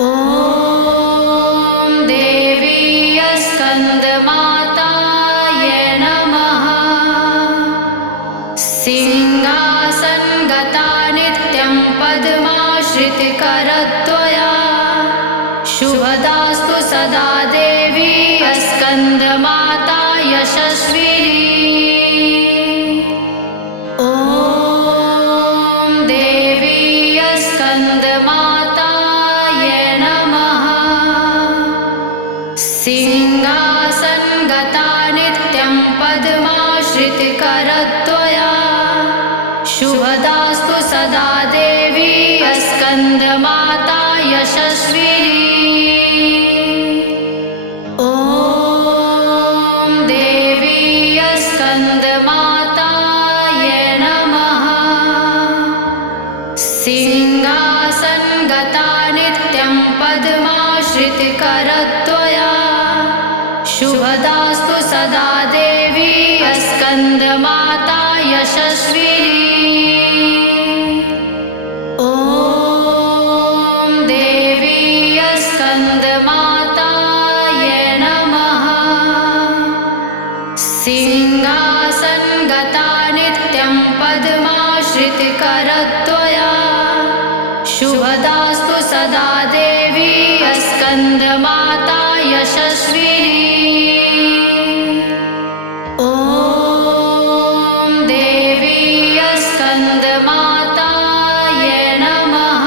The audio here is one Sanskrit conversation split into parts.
ॐ देवी स्कन्दमाताय नमः। सिंहासनगता नित्यं पद्माश्रितकरत्वया शुभदास्तु सदा देवी स्कन्दमाता यशस्विनी। ॐ देवी स्कन्दमाताय नमः। सिंहासनगता नित्यं पद्माश्रितकरत्वया शुभदास्तु सदा देवी स्कन्दमाता यशस्विनी। ॐ देवी स्कन्दमाताय नमः। सिंहासनगता नित्यं पद्माश्रितकरत्वया शुभदास्तु सदा देवी स्कन्दमाता यशस्विनी। ॐ देवी स्कन्दमाताय नमः। सिंहासनगता नित्यं पद्माश्रितकरत्वया शुभदास्तु सदा देवी स्कन्दमाता यशस्विनी। ॐ देवी स्कन्दमाताय नमः।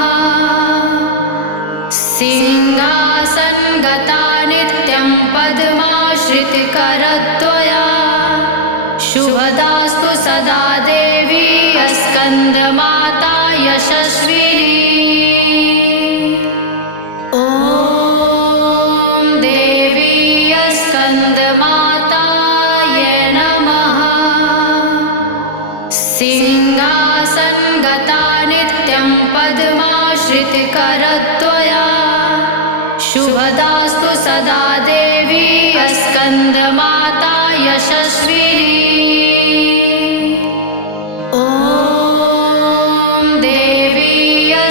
सिंहासनगता नित्यं पद्माश्रितकरत्वया शुभदास्तु सदा देवी स्कन्दमाता यशस्विनी। ॐ देवी स्कन्दमाताय नमः। सिंहासनगता नित्यं पद्माश्रितकरत्वया शुभदास्तु सदा देवी स्कन्दमाता यशस्विनी। ॐ देवी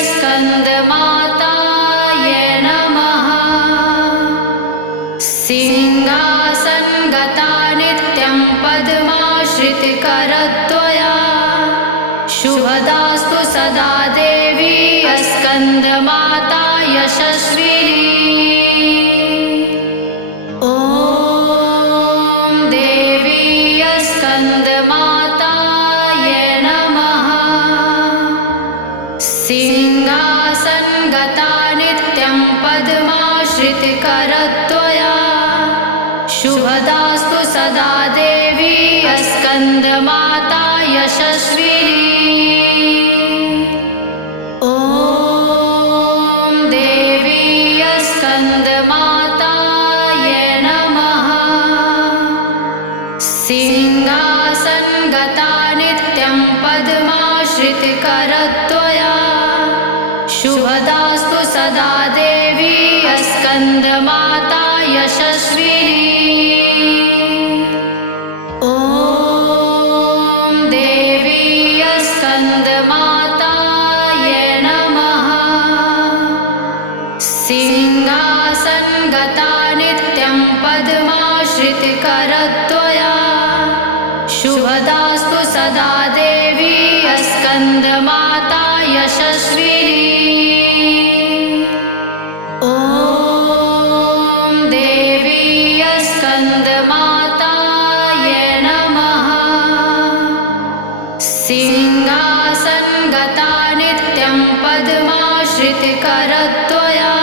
स्कन्दमाताय नमः। सिंहासनगता नित्यं पद्माश्रितकरत्वया शुभदास्तु सदा देवी स्कन्दमाता यशस्विनी। ॐ देवी स्कन्दमाताय नमः। सिंहासनगता नित्यं पद्माश्रितकरत्वया शुभदास्तु सदा देवी स्कन्दमाता यशस्विनी। ॐ देवी स्कन्दमाताय नमः। सिंहासनगता नित्यं पद्माश्रितकरत्वया शुभदास्तु सदा देवी स्कन्दमाता यशस्विनी। ॐ देवी स्कन्दमाताय नमः। सिंहासनगता नित्यं पद्माश्रितकरत्वया शुभदास्तु सदा देवी स्कन्दमाता यशस्विनी। ॐ देवी स्कन्दमाताय नमः। सिंहासनगता नित्यं पद्माश्रितकरत्वया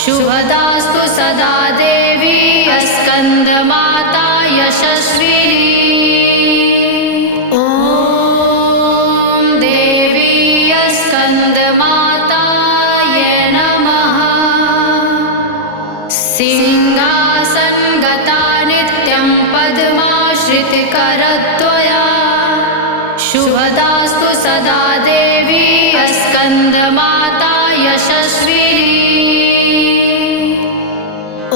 शुभदास्तु सदा देवी स्कन्दमाता यशस्विनी। ॐ देवी स्कन्दमाताय नमः। सिंहासनगता नित्यं पद्माश्रितकरत्वया शुभदास्तु सदा देवी स्कन्दमाता यशस्विनी। ॐ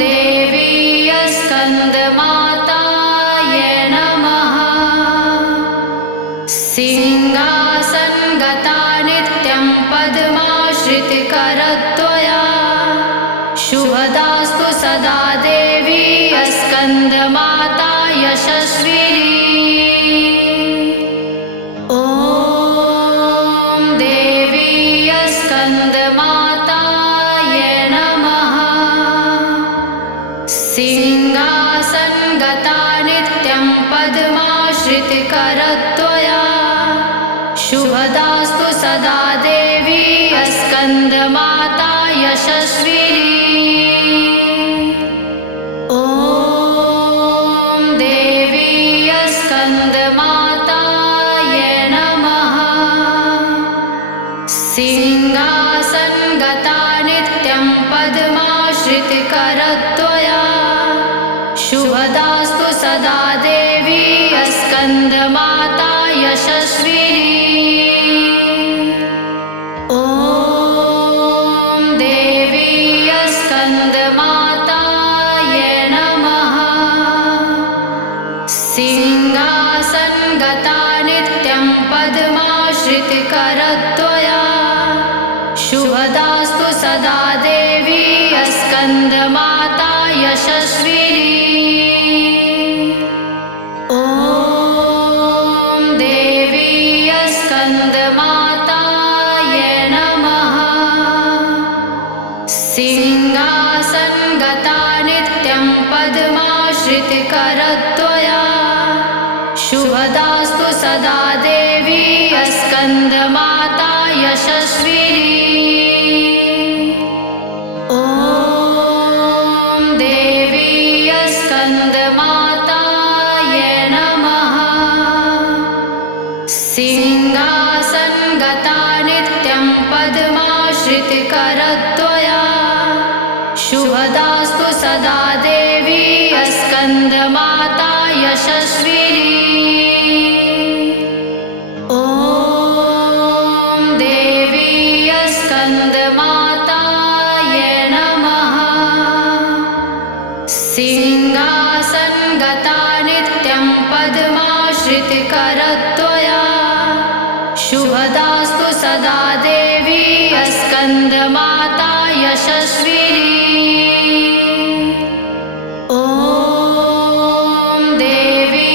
देवी स्कन्दमाताय नमः। सिंहासनगता नित्यं पद्मा श्रुतिकरत्वया शुभदास्तु सदा देवी स्कन्दमाता यशस्विनी। ॐ देवी स्कन्दमाताय नमः। सिंहासनगता नित्यं पद्माश्रितकरत्वया शुभदास्तु सदा देवी स्कन्दमाता यशस्विनी। ॐ देवी स्कन्दमाताय नमः। सिंहासनगता नित्यं पद्माश्रितकरत्वया शुभदास्तु सदा देवी स्कन्दमाता यशस्विनी। ॐ देवी स्कन्दमाताय नमः। सिंहासनगता नित्यं पद्माश्रितकरत्वया शुभदास्तु सदा देवी स्कन्दमाता यशस्विनी। ॐ देवी स्कन्दमाताय नमः। सिंहासनगता नित्यं पद्माश्रितकरत्वया शुभदास्तु सदा देवी स्कन्दमाता यशस्विनी। ॐ देवी स्कन्दमाताय नमः। सिंहासनगता नित्यं पद्माश्रितकरत्वया शुभदास्तु सदा देवी स्कन्दमाता यशस्विनी। ॐ देवी स्कन्दमाताय नमः। सिंहासनगता नित्यं पद्माश्रितकरत्वया शुभदास्तु सदा देवी स्कन्दमाता यशस्विनी। ॐ देवी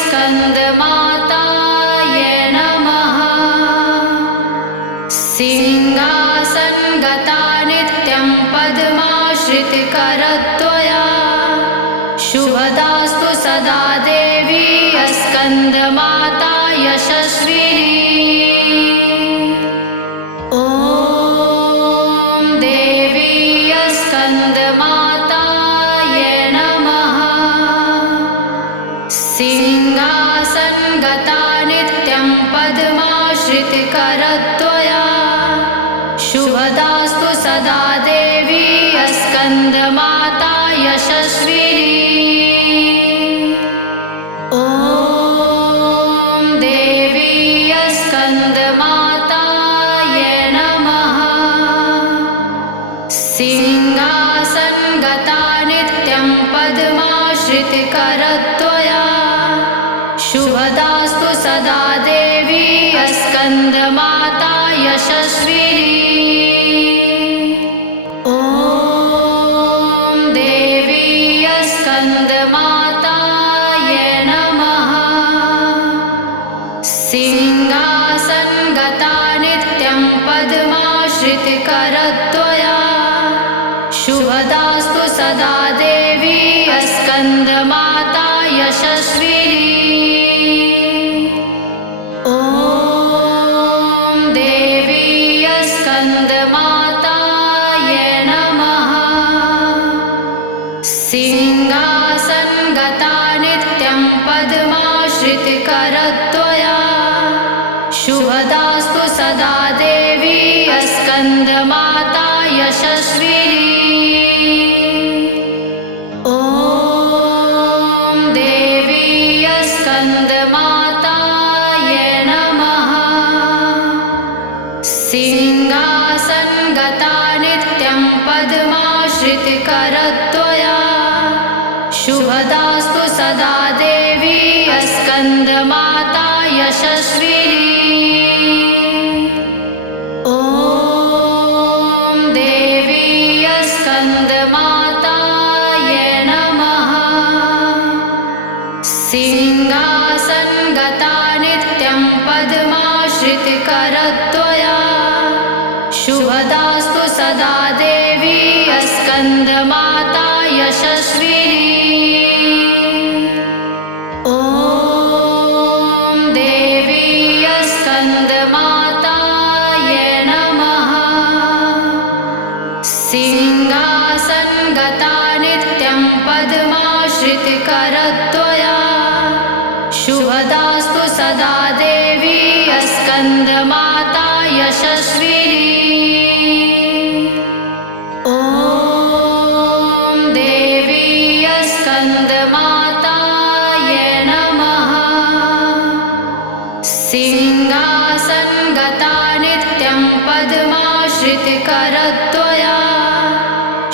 स्कन्दमाताय नमः। सिंहासनगता नित्यं पद्माश्रितकरत्वया शुभदास्तु सदा देवी स्कन्दमाता यशस्विनी। ॐ देवी स्कन्दमाताय नमः। सिंहासनगता नित्यं पद्माश्रितकरत्वया शुभदास्तु सदा देवी स्कन्दमाता यशस्विनी। ॐ देवी स्कन्दमाताय नमः। सिंहासनगता नित्यं पद्माश्रितकरत्वया शुभदास्तु सदा देवी स्कन्दमाता यशस्विनी। ॐ देवी स्कन्दमाताय नमः। सिंहासनगता नित्यं पद्माश्रितकरत्वया शुभदास्तु सदा देवी स्कन्दमाता यशस्विनी। ॐ देवी स्कन्दमाताय नमः। सिंहासनगता नित्यं पद्माश्रितकरत्वया शुभदास्तु सदा देवी स्कन्दमाता यशस्विनी। ॐ देवी स्कन्दमाताय नमः। सिंहासनगता नित्यं पद्माश्रितकरत्वया शुभदास्तु सदा देवी स्कन्दमाता यशस्विनी। ॐ स्कन्दमाताय नमः। सिंहासनगता नित्यं पद्माश्रितकरत्वया शुभदास्तु सदा देवी स्कन्दमाता यशस्विनी। ॐ देवी स्कन्दमाताय नमः। सिंहासनगता नित्यं पद्माश्रितकरत्वया शुभदास्तु सदा देवी स्कन्दमाता यशस्विनी। ॐ देवी स्कन्दमाताय नमः। सिंहासनगता नित्यं पद्माश्रितकरत्वया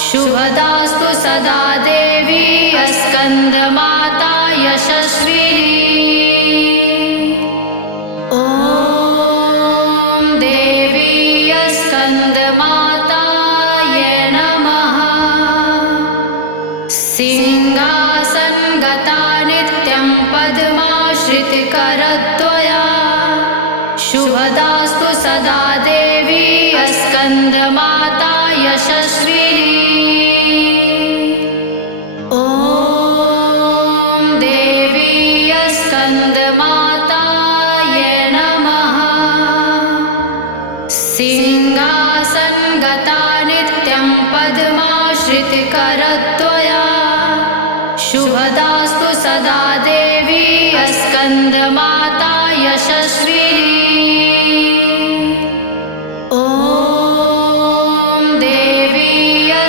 शुभदास्तु सदा देवी स्कन्दमाता यशस्विनी। ॐ देवी स्कन्दमाताय नमः। सिंहासनगता नित्यं पद्माश्रितकरत्वया शुभदास्तु सदा देवी स्कन्दमाता यशस्विनी। ॐ देवी स्कन्दमाताय नमः। सिंहासनगता नित्यं पद्माश्रितकरत्वया शुभदास्तु सदा देवी स्कन्दमाता यशस्विनी। ॐ देवी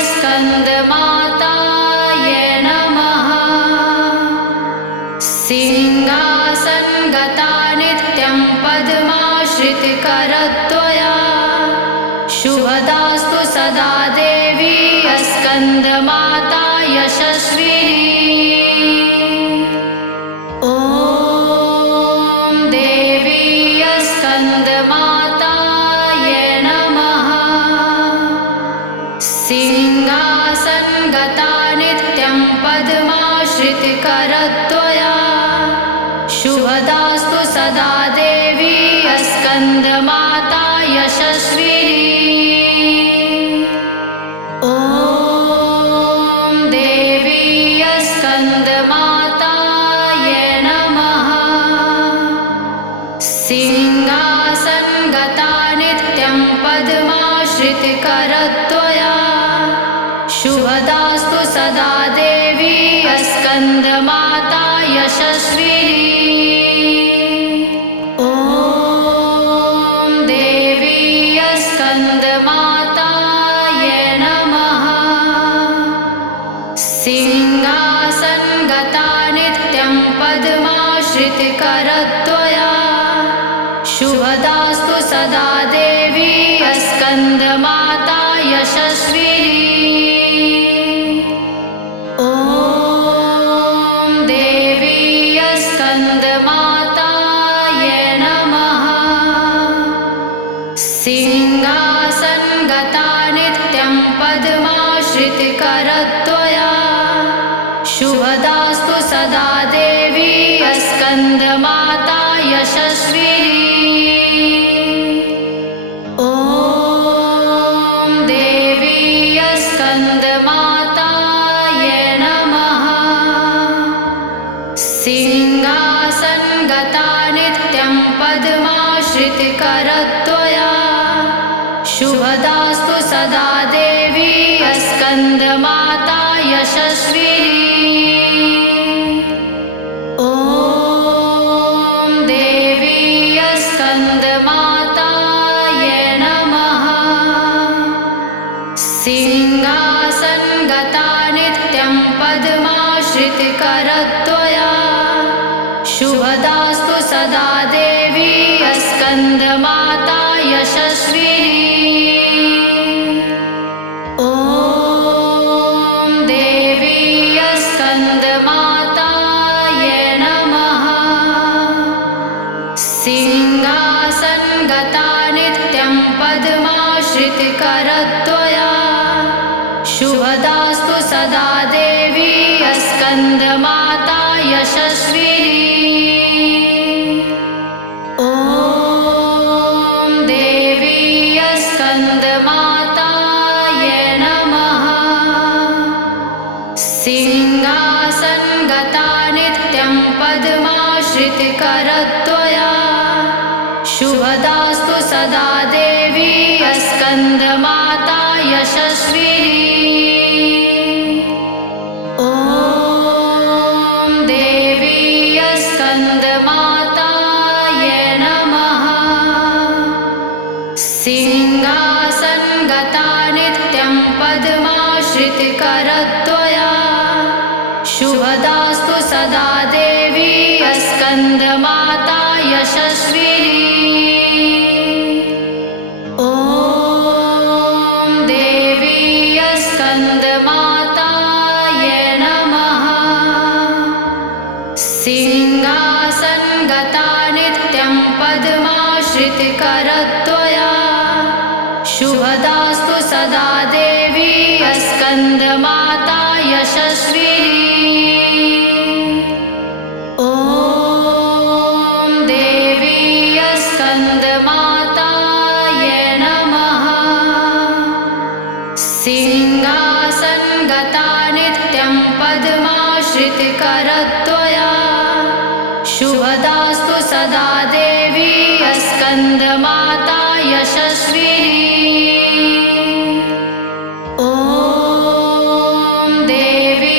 स्कन्दमाताय नमः। सिंहासनगता नित्यं पद्माश्रितकरत्वया शुभदास्तु सदा देवी स्कन्दमाता यशस्विनी। ॐ देवी स्कन्दमाताय नमः। सिंहासनगता नित्यं पद्माश्रितकरत्वया शुभदास्तु सदा देवी स्कन्दमाता यशस्विनी। ॐ देवी स्कन्दमाताय नमः। सिंहासनगता नित्यं पद्माश्रितकरत्वया शुभदास्तु सदा देवी स्कन्दमाता यशस्विनी। ॐ देवी स्कन्दमाताय नमः। सिंहासनगता नित्यं पद्माश्रितकरत्वया शुभदास्तु सदा देवी स्कन्दमाता यशस्विनी। ॐ देवी स्कन्दमाताय नमः। सिंहासनगता नित्यं पद्माश्रितकरत्वया शुभदास्तु सदा देवी स्कन्दमाता यशस्विनी। ॐ देवी स्कन्दमाताय नमः। सिंहासनगता नित्यं पद्माश्रितकरत्वया शुभदास्तु सदा देवी स्कन्दमाता यशस्विनी। ॐ देवी स्कन्दमाताय नमः। सिंहासनगता नित्यं पद्माश्रितकरत्वया शुभदास्तु सदा देवी स्कन्दमाता यशस्विनी। ॐ देवी स्कन्दमाताय नमः। सिंहासनगता नित्यं पद्माश्रितकरत्वया शुभ श्रुतिकरत्वया शुभदास्तु सदा देवी स्कन्दमाता यशस्विनी ॐ देवी स्कन्दमाताय नमः सिंहासनगता नित्यं पद्माश्रितकरत्वया शुभदास्तु सदा देवी स्कन्दमाता यशस्विनी ॐ देवी स्कन्दमाताय नमः सिंहासनगता नित्यं पद्माश्रितकरत्वया शुभदास्तु सदा देवी स्कन्दमाता यशस्विनी ॐ देवी स्कन्दमाताय नमः सिंहासनगता नित्यं पद्माश्रितकरत्वया शुभदास्तु सदा देवी स्कन्दमाता यशस्विनी ॐ देवी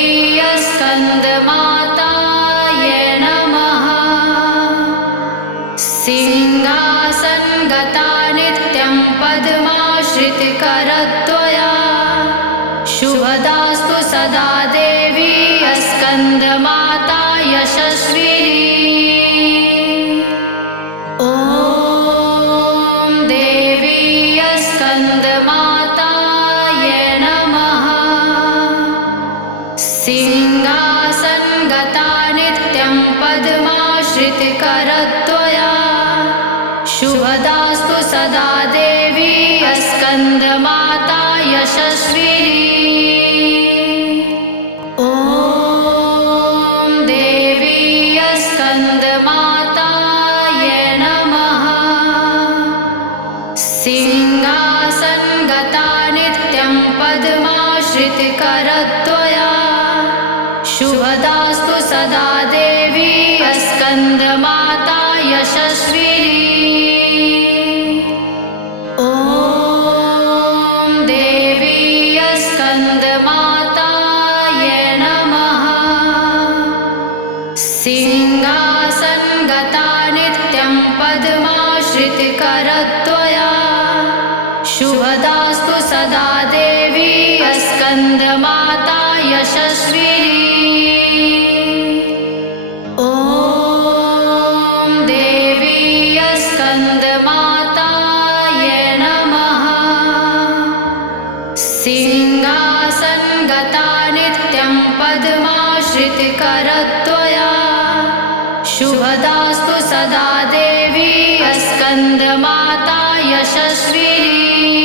स्कन्दमाताय नमः सिंहासनगता नित्यं पद्माश्रितकरत्वया शुभदास्तु सदा देवी स्कन्दमाता यशस्विनी ॐ देवी स्कन्दमाताय नमः सिंहासनगता नित्यं पद्माश्रितकरत्वया शुभदास्तु सदा देवी स्कन्दमाता यशस्विनी ॐ देवी स्कन्दमाताय नमः सिंहासनगता नित्यं पद्माश्रितकरत्वया शुभदास्तु सदा देवी स्कन्दमाता यशस्विनी ॐ देवी स्कन्दमाताय नमः सिंहासनगता नित्यं पद्माश्रितकरत्वया शुभदास्तु सदा देवी स्कन्दमाता यशस्विनी ॐ देवी स्कन्दमाताय नमः सिंहासनगता नित्यं पद्माश्रितकरत्वया शुभदास्तु सदा देवी स्कन्दमाता यशस्विनी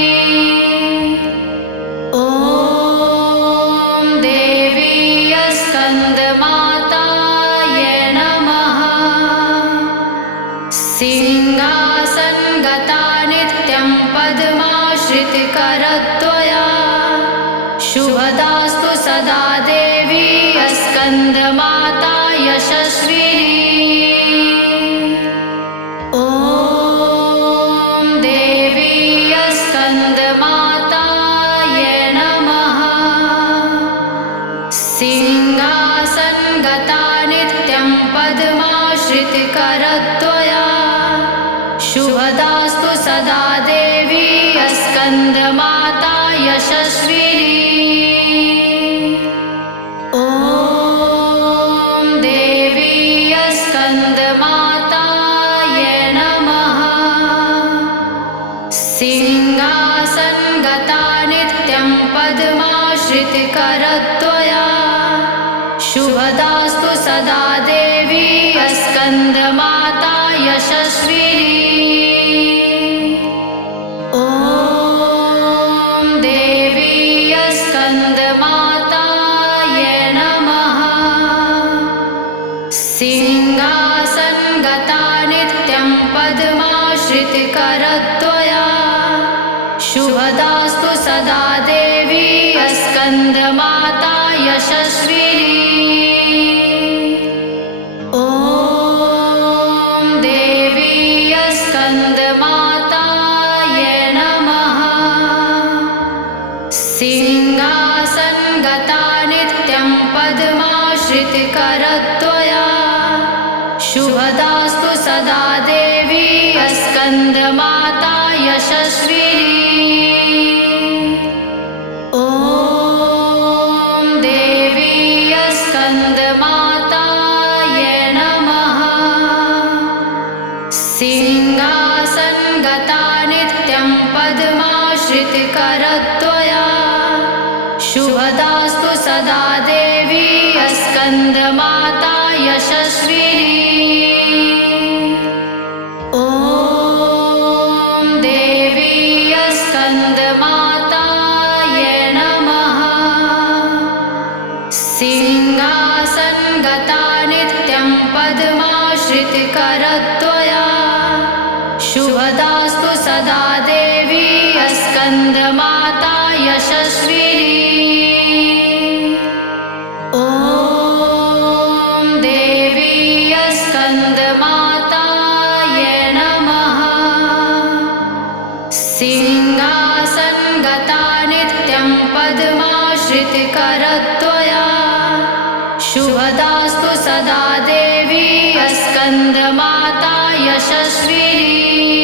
ॐ देवी स्कन्दमाताय नमः सिंहासनगता नित्यं पद्माश्रितकरत्वया शुभदास्तु सदा देवी स्कन्दमाता यशस्विनी ॐ देवी स्कन्दमाताय नमः सिंहासनगता नित्यं पद्माश्रितकरत्वया शुभदास्तु सदा देवी स्कन्दमाता यशस्विनी ॐ देवी स्कन्दमाताय नमः सिंहासनगता नित्यं पद्माश्रितकरत्वया शुभदास्तु सदा देवी स्कन्दमाता यशस्विनी ॐ देवी स्कन्दमाताय नमः सिंहासनगता नित्यं पद्माश्रितकरत्वया शुभदास्तु सदा देवी स्कन्दमाता यशस्विनी ॐ श्रुतिकरत्वया शुभदास्तु सदा देवी स्कन्दमाता यशस्विनी ॐ देवी स्कन्दमाताय नमः सिंहासनगता नित्यं पद्माश्रितकरत्वया शुभदास्तु सदा देवी स्कन्दमाता यशस्विनी ॐ देवी स्कन्दमाताय नमः सिंहासनगता नित्यं पद्माश्रितकरत्वया शुभदास्तु सदा देवी स्कन्दमाता यशस्विनी ॐ देवी स्कन्दमाताय नमः सिंहासनगता नित्यं पद्माश्रितकरत्वया शुभदास्तु सदा देवी स्कन्दमाता यशस्विनी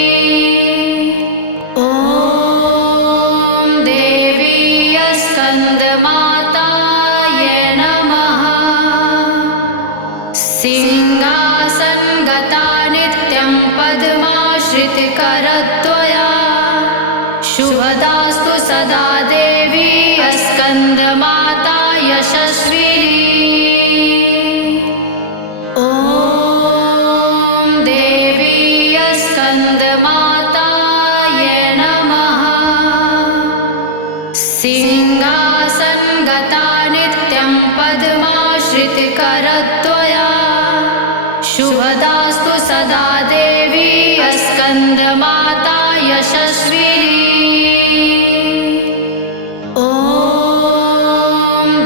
ॐ देवी स्कन्दमाताय नमः सिंहासनगता नित्यं पद्माश्रितकरत्वया शुभदास्तु सदा देवी स्कन्दमाता यशस्विनी ॐ देवी स्कन्दमाताय नमः सिंहासनगता नित्यं पद्माश्रितकरत्वया शुभदास्तु सदा देवी स्कन्दमाता यशस्विनी ॐ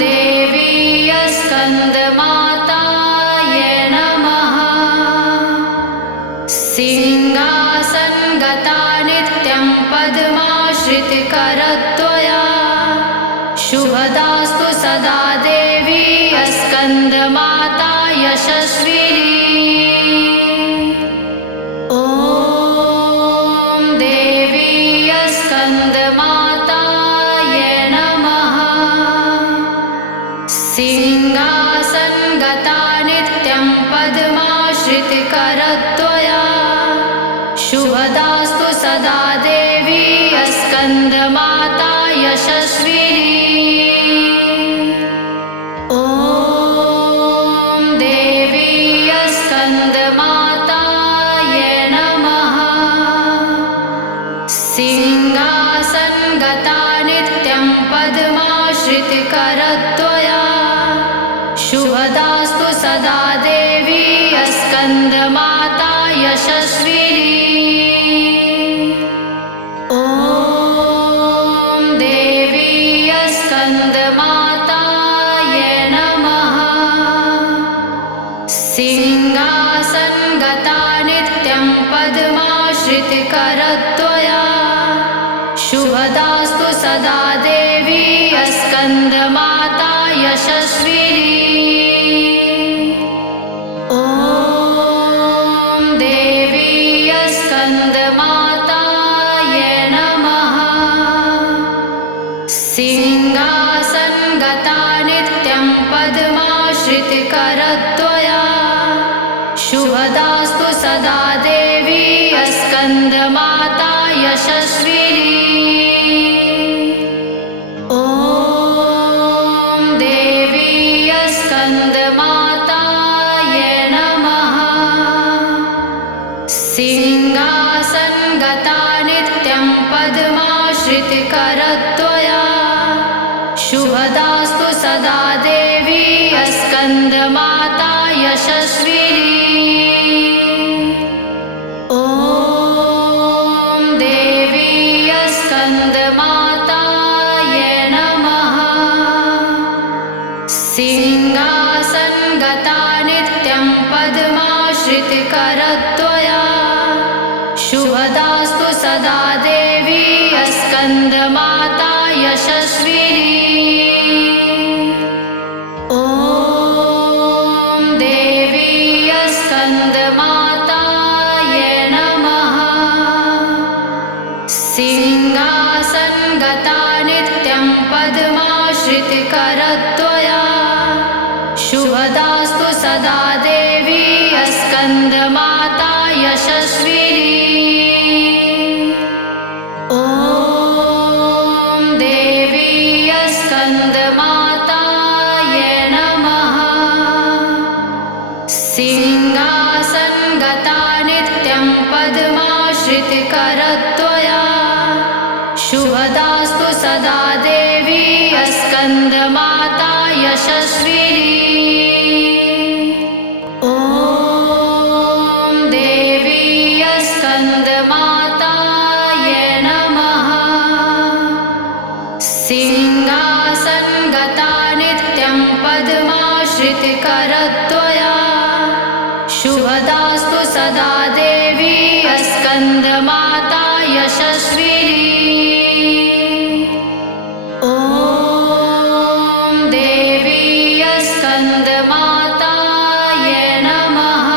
देवी स्कन्दमाताय नमः सिंहासनगता नित्यं पद्माश्रितकरत्वया शुभदास्तु सदा देवी स्कन्दमाता यशस्विनी ॐ देवी स्कन्दमाताय नमः सिंहासनगता नित्यं पद्माश्रितकरत्वया शुभदास्तु सदा देवी स्कन्दमाता यशस्विनी ॐ देवी स्कन्दमाताय नमः सिंहासनगता नित्यं पद्माश्रितकरत्वया शुभदास्तु सदा देवी स्कन्दमाता यशस्विनी ॐ देवी स्कन्दमाताय नमः सिंहासनगता नित्यं पद्माश्रितकरत्वया शुभदास्तु सदा देवी स्कन्दमाता यशस्विनी ॐ देवी स्कन्दमाताय नमः सिंहासनगता नित्यं पद्माश्रितकरत्वया शुभदास्तु सदा देवी स्कन्दमाता यशस्विनी ॐ देवी स्कन्दमाताय नमः सिंहासनगता नित्यं पद्माश्रितकरत्वया शुभदास्तु सदा देवी स्कन्दमाता यशस्विनी ॐ देवी स्कन्दमाताय नमः सिंहासनगता नित्यं पद्माश्रितकरत्वया शुभदास्तु सदा देवी स्कन्दमाता यशस्विनी ॐ सिंहासनगता नित्यं पद्माश्रितकरत्वया शुभदास्तु सदा देवी स्कन्दमाता यशस्विनी। ॐ देवी स्कन्दमाताय नमः। सिंहासनगता नित्यं पद्माश्रितकरत्वया शुभदास्तु सदा देवी स्कन्दमाता यशस्विनी। ॐ देवी स्कन्दमाताय नमः। सिंहासनगता नित्यं पद्माश्रितकरत्वया शुभदास्तु सदा देवी स्कन्दमाता यशस्विनी। ॐ देवी स्कन्दमाताय नमः।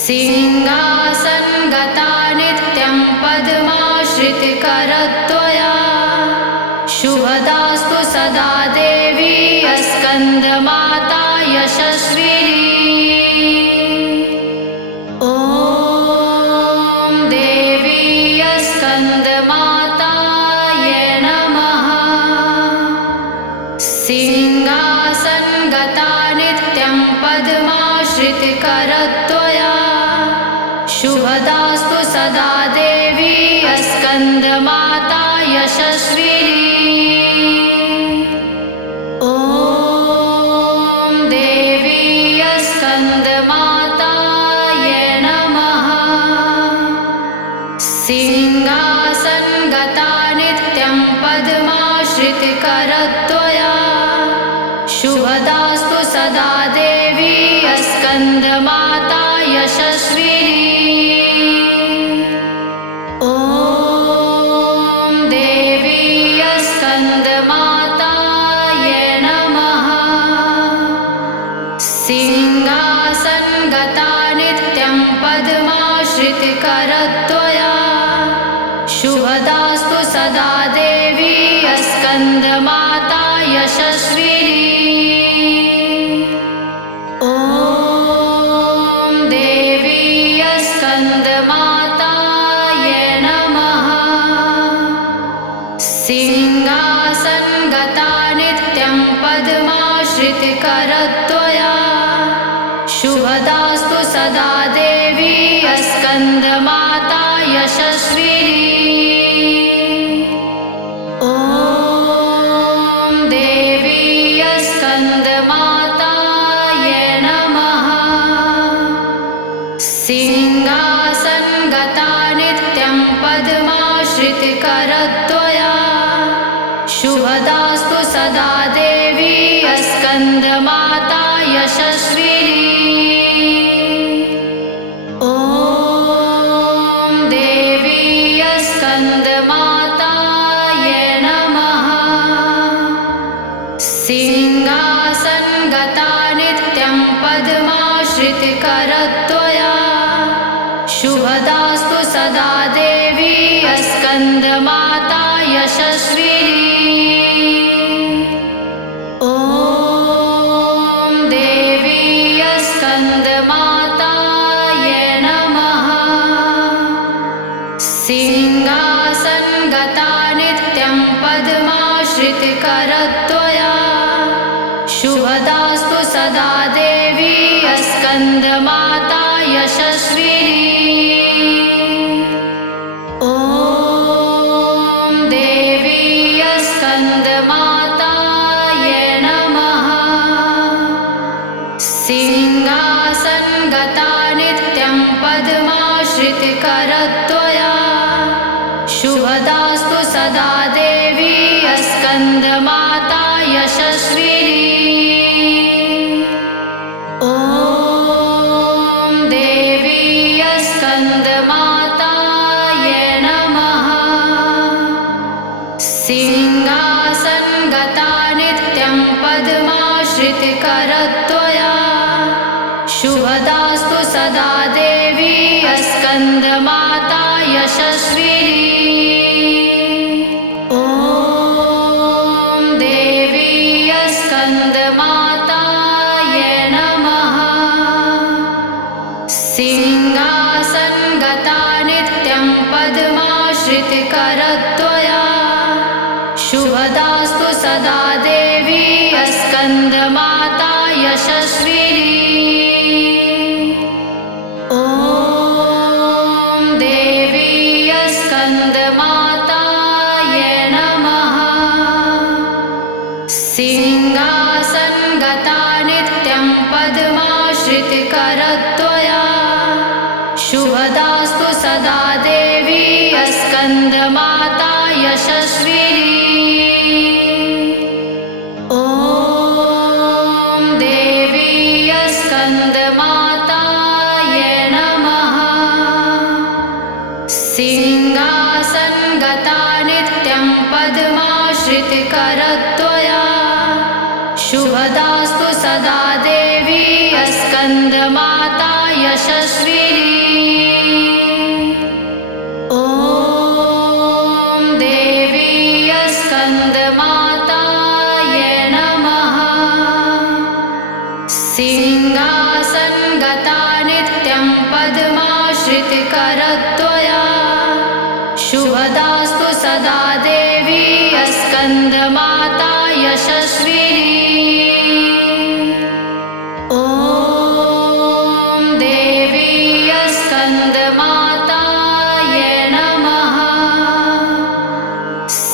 सिंहासनगता नित्यं पद्माश्रितकरत्वया शुभदास्तु सदा देवी स्कन्दमाता यशस्विनी। ॐ देवी स्कन्दमाताय नमः। सिंहासनगता नित्यं पद्माश्रितकरत्वया शुभदास्तु सदा देवी स्कन्दमाता यशस्विनी। ॐ देवी स्कन्दमाताय नमः। सिंहासनगता नित्यं पद्माश्रितकरत्वया शुभदास्तु सदा देवी स्कन्दमाता यशस्विनी। ॐ देवी स्कन्दमाताय नमः। सिंहासनगता नित्यं पद्माश्रितकरत्वया शुभदास्तु सदा देवी स्कन्दमाता यशस्विनी। ॐ देवी स्कन्दमाताय नमः। सिंहासनगता नित्यं पद्माश्रितकरत्वया शुभदास्तु सदा देवी स्कन्दमाता यशस्विनी। ॐ देवी स्कन्दमाताय नमः। सिंहासनगता नित्यं पद्माश्रितकरत्वया शुभदास्तु सदा देवी स्कन्दमाता यशस्विनी। ॐ देवी स्कन्दमाताय नमः। सिंहासनगता नित्यं पद्माश्रितकरत्वया शुभदास्तु सदा देवी स्कन्दमाता यशस्विनी। ॐ देवी स्कन्दमाताय नमः। सिंहासनगता नित्यं पद्माश्रितकरत्वया शुभदास्तु सदा देवी स्कन्दमाता यशस्विनी। ॐ देवी स्कन्दमाताय नमः। सिंहासनगता नित्यं पद्माश्रितकरत्वया शुभदास्तु सदा देवी स्कन्दमाता यशस्विनी। ॐ देवी स्कन्दमाताय नमः। सिंहासनगता नित्यं पद्माश्रितकरत्वया शुभदास्तु सदा देवी स्कन्दमाता यशस्विनी। करत्वया शुभदास्तु सदा देवी स्कन्दमाता यशस्विनी। ॐ देवी स्कन्दमाताय नमः। सिंहासनगता नित्यं पद्माश्रितकरत्वया शुभदास्तु सदा देवी स्कन्दमाता यशस्विनी। ॐ देवी स्कन्दमाताय नमः। सिंहासनगता नित्यं पद्माश्रितकरत्वया शुभदास्तु सदा देवी स्कन्दमाता यशस्विनी। ॐ देवी स्कन्दमाताय नमः। सिंहासनगता नित्यं पद्माश्रितकरत्वया शुभदास्तु सदा देवी स्कन्दमाता यशस्विनी। ॐ देवी स्कन्दमाताय नमः।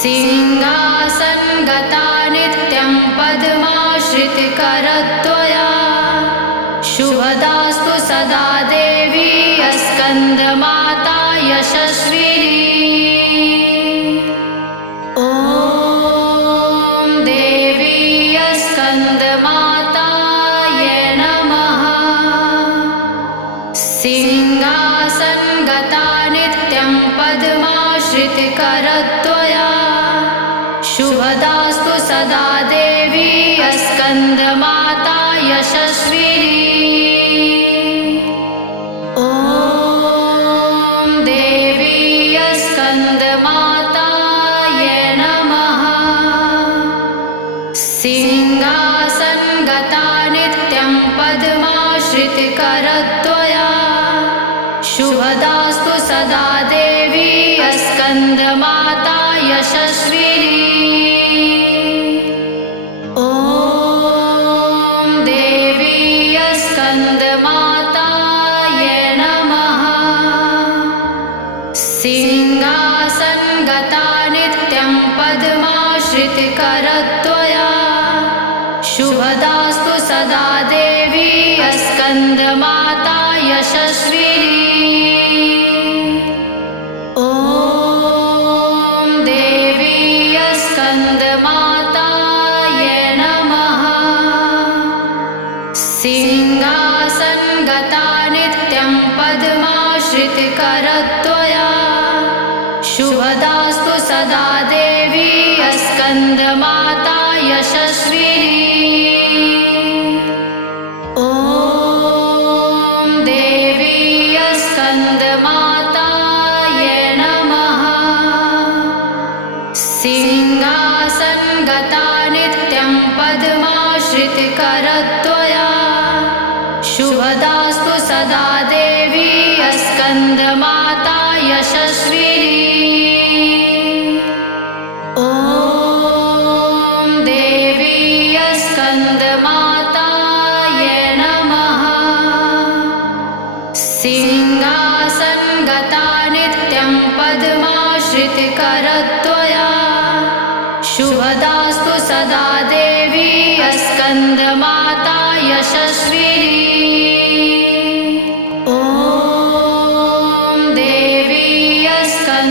सिंहासनगता नित्यं पद्माश्रितकरत्वया शुभदास्तु सदा देवी स्कन्दमाता यशस्विनी। ॐ देवी स्कन्दमाताय नमः। सिंहासनगता नित्यं पद्माश्रितकरत्वया शुभदास्तु सदा देवी स्कन्दमाता यशस्विनी। ॐ देवी स्कन्दमाताय नमः। सिंहासनगता नित्यं पद्माश्रितकरत्वया शुभदास्तु सदा देवी स्कन्दमाता यशस्विनी। ॐ देवी स्कन्दमाताय नमः। सिंहासनगता नित्यं पद्माश्रितकरत्वया शुभदास्तु सदा देवी स्कन्दमाता यशस्विनी। ॐ देवी स्कन्दमाताय नमः। सिंहासनगता नित्यं पद्माश्रितकरत्वया शुभदास्तु सदा देवी स्कन्दमाता यशस्विनी। ॐ देवी स्कन्दमाताय नमः। सिंहासनगता नित्यं पद्माश्रितकरत्वया शुभदास्तु सदा देवी स्कन्दमाता यशस्विनी। ॐ देवी स्कन्दमाताय नमः। सिंहासनगता नित्यं पद्माश्रितकरत्वया शुभदास्तु सदा देवी स्कन्दमाता यशस्विनी। ॐ देवी स्कन्दमाताय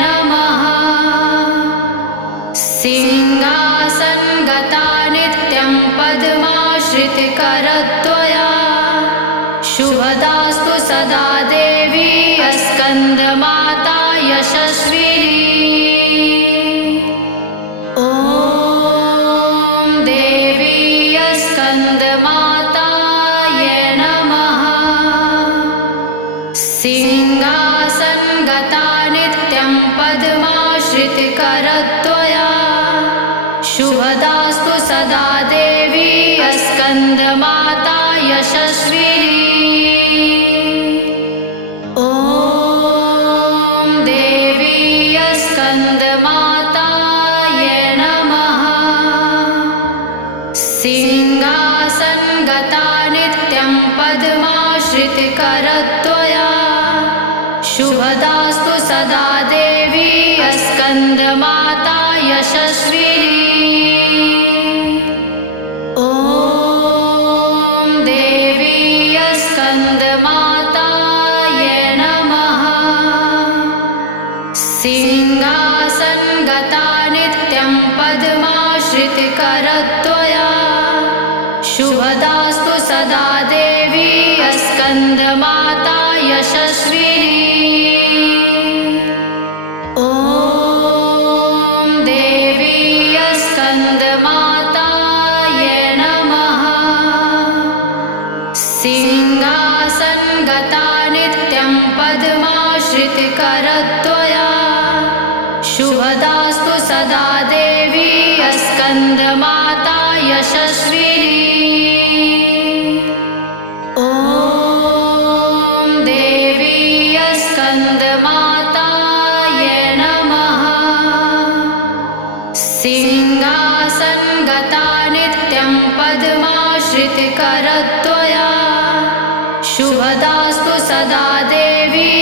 नमः। सिंहासनगता नित्यं पद्माश्रितकरत्वया शुभदास्तु सदा देवी स्कन्दमाता यशस्विनी। ॐ देवी स्कन्दमाताय नमः। सिंहासनगता नित्यं पद्माश्रितकरत्वया शुभदास्तु सदा देवी स्कन्दमाता यशस्विनी। ॐ श्रुतिकरत्वया शुभदास्तु सदा देवी स्कन्दमाता यशस्विनी। ॐ देवी स्कन्दमाताय नमः। सिंहासनगता नित्यं पद्माश्रितकरत्वया शुभदास्तु सदा देवी स्कन्दमाता यशस्विनी। ॐ देवी स्कन्दमाताय नमः। सिंहासनगता नित्यं पद्माश्रितकरत्वया शुभदास्तु सदा देवी स्कन्दमाता यशस्विनी। ॐ देवी स्कन्दमाताय नमः। सिंहासनगता नित्यं पद्माश्रितकरत्वया शुभदास्तु सदा देवी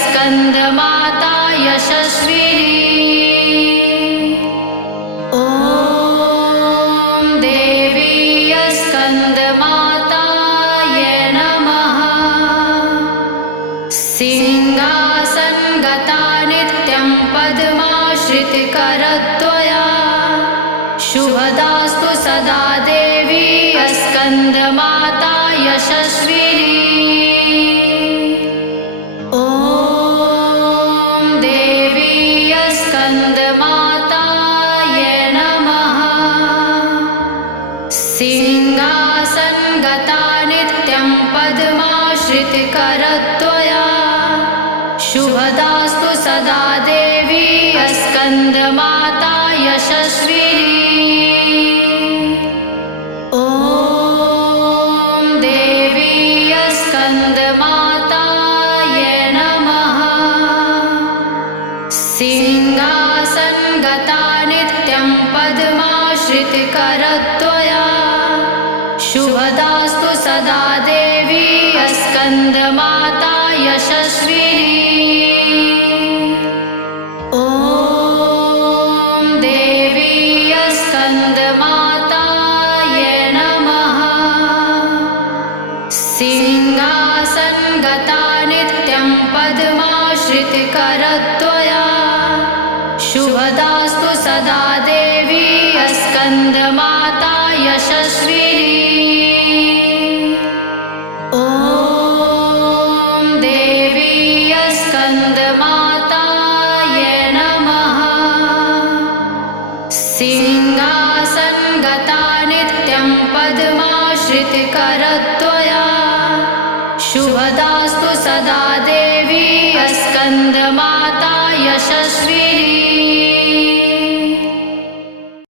स्कन्दमाता यशस्विनी। ॐ देवी स्कन्दमाताय नमः। सिंहासनगता नित्यं पद्माश्रितकरत्वया शुभदास्तु सदा देवी स्कन्दमाता यशस्विनी। ॐ देवी स्कन्दमाताय नमः। सिंहासनगता नित्यं पद्माश्रितकरत्वया शुभदास्तु सदा देवी स्कन्दमाता यशस्विनी। ॐ देवी स्कन्दमाताय नमः। सिंहासनगता नित्यं पद्माश्रितकरत्वया शुभदास्तु सदा देवी स्कन्दमाता यशस्विनी। ॐ देवी स्कन्दमाताय नमः। सिंहासनगता नित्यं पद्माश्रितकरत्वया शुभदास्तु सदा देवी स्कन्दमाता यशस्विनी। ॐ देवी स्कन्दमाताय नमः। सिंहासनगता नित्यं पद्माश्रितकरत्वया शुभदास्तु सदा देवी स्कन्दमाता यशस्विनी।